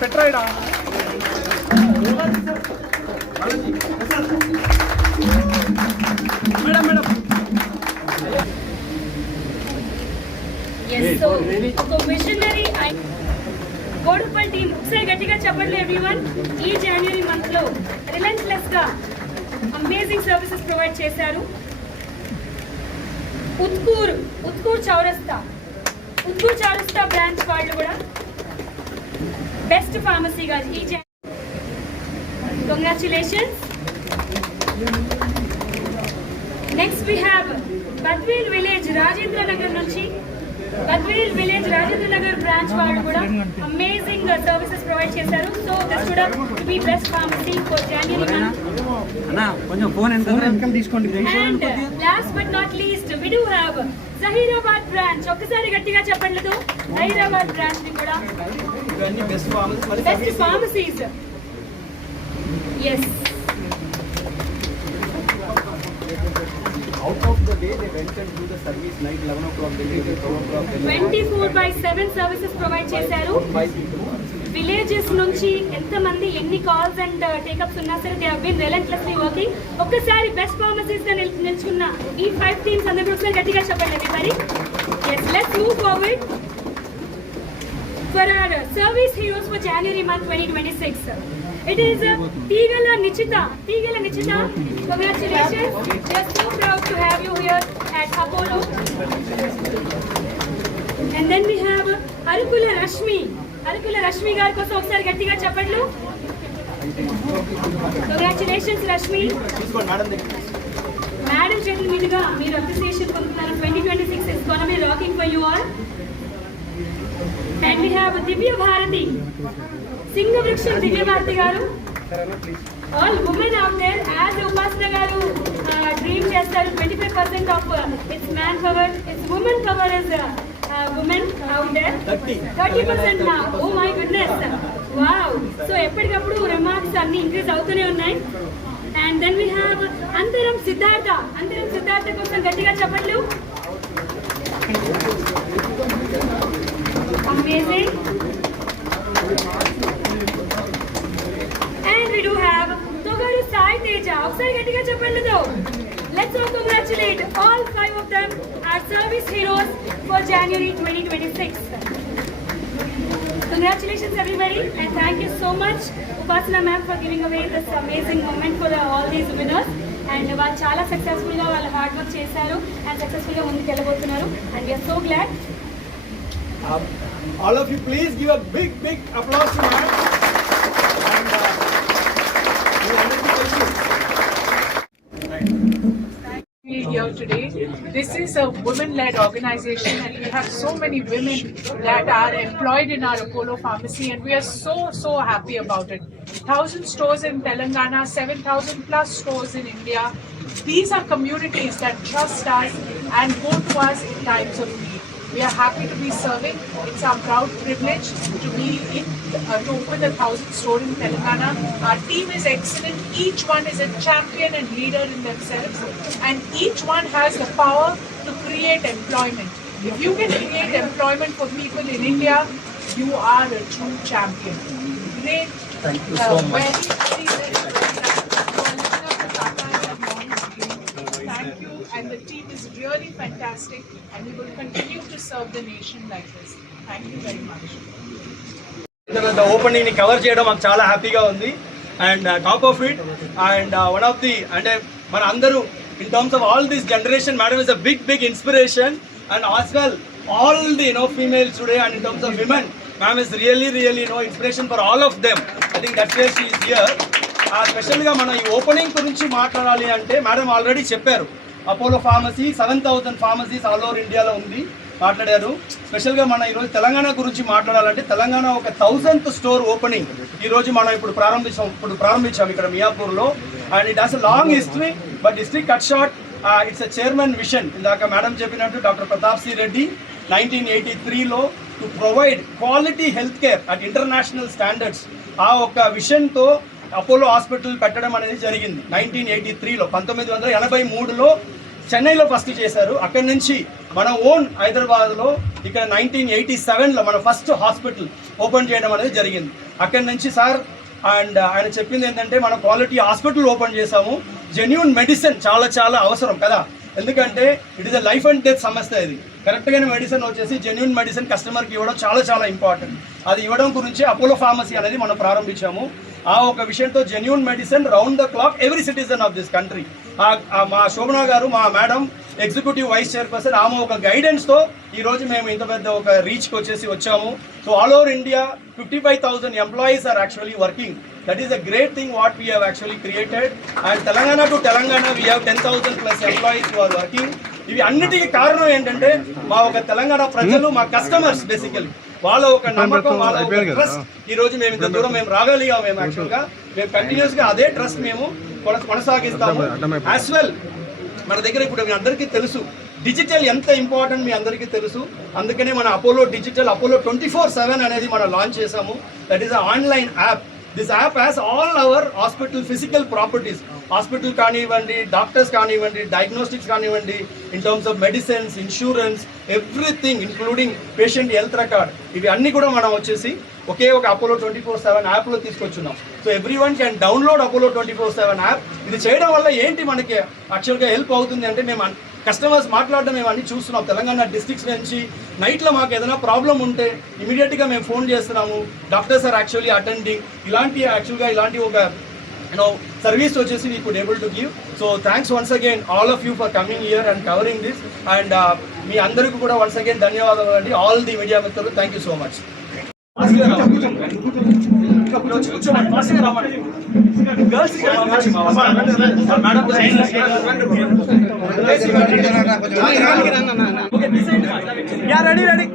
పెట్టరాయిడా madam madam. Yes, so missionary Godupal team ఒకసారి గట్టిగా చెప్పండి ఎవ్రీవన్. ఈ జనవరి మంత్ లో రిలెంట్లెస్ గా అమేజింగ్ సర్వీసెస్ ప్రొవైడ్ చేశారు. ఉత్కూర్ చౌరస్తా బ్రాంచ్ వాళ్ళు కూడా బెస్ట్ ఫార్మసీగా ఈ congratulations. Next we have Badvel village Rajendra Nagar branch వాళ్ళు కూడా అమేజింగ్ సర్వీసెస్ ప్రొవైడ్ చేశారు. So this would be best pharmacy for January month. And last but not least we do have Zaheerabad branch. ఒక్కసారి గట్టిగా చెప్పండి. జహీరాబాద్ బ్రాంచ్ ని కూడా best pharmacies. yes out of the day they went and do the service night 11 o'clock till 12 o'clock 24/7 services provide చేశారు. Villages నుంచి ఎంతమంది ఎన్ని calls and takeups ఉన్నా సరే they have been relentlessly working. ఒక్కసారి బెస్ట్ ఫార్మసీస్ గా నిల్చున్న ఈ 5 టీమ్స్ అందరూ ఒకసారి గట్టిగా చెప్పండి everybody. yes let's move forward for our service heroes for January month 2026. It is Tigala Nichita. Congratulations. We are so proud to have you here at Apollo. And then we have Arukula Rashmi garu kosa okasari gattiga cheppallu. Congratulations Rashmi. Madam చేతుల మీదుగా మీరు అప్రిసియేషన్ పొందుతున్నారు. 2026 is going to be rocking for you all. And we have Divya Bharati. సింగవృక్షం దివ్యభారతి గారు. All women out there as Upasana గారు dream చేస్తారు. 25% of it's man power, it's women power is women out there. 30% నా. Oh my goodness, wow. So ఎప్పటికప్పుడు remarks అన్ని increase అవుతూనే ఉన్నాయి. And then we have అంతరం సిద్ధార్థ కోసం గట్టిగా చెప్పండి. Amazing. And we do have Togaru Sai Teja. ఒకసారి గట్టిగా చెప్పండి. Let's all congratulate all 5 of them as service heroes for January 2026. Congratulations everybody and thank you so much Upasana ma'am for giving away this amazing moment for all these winners. And వాళ్ళు చాలా సక్సెస్ఫుల్ గా వాళ్ళ hard work చేశారు and successful గా ముందుకు వెళ్ళబోతున్నారు. And we are so glad. All of you please give a big applause to ma'am. Here today. This is a women-led organization and we have so many women that are employed in our Apollo pharmacy and we are so happy about it. 1,000 stores in Telangana, 7,000 plus stores in India. These are communities that trust us and go to us in times of need. We are happy to be serving. It's our proud privilege to be to open a 1,000 store in Telangana. Our team is excellent. Each one is a champion and leader in themselves, and each one has the power to create employment. If you can create employment for people in India, you are a true champion. Great. Thank you so much. Thank you, and the team is really fantastic, and we will continue to serve the nation like this. Thank you very much. Opening ని cover చేయడం మాకు చాలా హ్యాపీగా ఉంది. And top of it and one of the అంటే మన అందరూ in terms of all this generation madam is a big inspiration and as well all the females today and in terms of women ma'am is really inspiration for all of them. I think that's why she is here. స్పెషల్గా మనం ఈ opening గురించి మాట్లాడాలి అంటే madam already చెప్పారు. Apollo pharmacy 7,000 pharmacies all over ఇండియాలో ఉంది మాట్లాడారు. స్పెషల్గా ఈరోజు తెలంగాణ గురించి మాట్లాడాలంటే తెలంగాణ ఒక 1000th స్టోర్ ఓపెనింగ్ ఈరోజు మనం ఇప్పుడు ప్రారంభించాం ఇక్కడ మియాపూర్లో. And it has a long history but history cut short. It's a chairman vision. ఇందాక మేడం చెప్పినట్టు డాక్టర్ ప్రతాప్ సి రెడ్డి 1983లో to provide quality health care at international standards. ఆ ఒక్క విషన్తో అపోలో హాస్పిటల్ పెట్టడం అనేది జరిగింది 1983లో. 1983లో చెన్నైలో ఫస్ట్ చేశారు. అక్కడి నుంచి మన ఓన్ హైదరాబాద్లో ఇక్కడ 1987లో మన ఫస్ట్ హాస్పిటల్ ఓపెన్ చేయడం అనేది జరిగింది. అక్కడి నుంచి సార్ అండ్ ఆయన చెప్పింది ఏంటంటే మనం క్వాలిటీ హాస్పిటల్ ఓపెన్ చేసాము. జెన్యూన్ మెడిసిన్ చాలా చాలా అవసరం కదా, ఎందుకంటే it is a life and death సమస్య. ఇది కరెక్ట్గానే మెడిసిన్ వచ్చేసి జెన్యూన్ మెడిసిన్ కస్టమర్కి ఇవ్వడం చాలా చాలా ఇంపార్టెంట్. అది ఇవ్వడం గురించి అపోలో ఫార్మసీ అనేది మనం ప్రారంభించాము. ఆ ఒక విషయంతో genuine medicine round the clock every citizen of this country. మా శోభనా గారు, మా మేడం ఎగ్జిక్యూటివ్ వైస్ చైర్పర్సన్, ఆమె ఒక గైడెన్స్తో ఈరోజు మేము ఇంత పెద్ద ఒక రీచ్కి వచ్చాము. So all over India 55,000 employees are actually working. That is a great thing what we have actually created. And Telangana to Telangana we have 10,000+ employees who are working. ఇవి అన్నిటికీ కారణం ఏంటంటే మా ఒక తెలంగాణ ప్రజలు, మా కస్టమర్స్ బేసికలీ వాళ్ళ ఒక నమ్మకం, వాళ్ళ ఒక ట్రస్ట్. ఈ రోజు మేము ఇంత దూరం మేము రాగలిగాం. మేము యాక్చువల్గా మేము కంటిన్యూస్గా అదే ట్రస్ట్ మేము కొనసాగిస్తాము. యాజ్ వెల్ మన దగ్గర ఇప్పుడు మీ అందరికీ తెలుసు డిజిటల్ ఎంత ఇంపార్టెంట్, మీ అందరికీ తెలుసు. అందుకనే మన అపోలో డిజిటల్, అపోలో 24/7 అనేది మనం లాంచ్ చేసాము. That is a online app. This app has all our hospital physical properties. Hospital కానివ్వండి, డాక్టర్స్ కానివ్వండి, డయాగ్నోస్టిక్స్ కానివ్వండి, in terms of medicines, insurance, everything including patient health record, ఇవి అన్నీ కూడా మనం వచ్చేసి ఒకే ఒక అపోలో 24/7 యాప్లో తీసుకొచ్చున్నాం. So every one can download Apollo 24/7 app. ఇది చేయడం వల్ల ఏంటి మనకి యాక్చువల్గా హెల్ప్ అవుతుంది అంటే, మేము కస్టమర్స్ మాట్లాడడం మేము అన్నీ చూస్తున్నాం. తెలంగాణ డిస్ట్రిక్ట్స్ నుంచి నైట్లో మాకు ఏదైనా ప్రాబ్లం ఉంటే ఇమీడియట్గా మేము ఫోన్ చేస్తున్నాము. Doctors are actually attending. ఇలాంటి ఒక service వచ్చేసి we could able to give. So thanks once again all of you for coming here and covering this. And మీ అందరికీ కూడా once again ధన్యవాదాలు అండి, ఆల్ ది మీడియా మిత్రులు. Thank you so much. Ready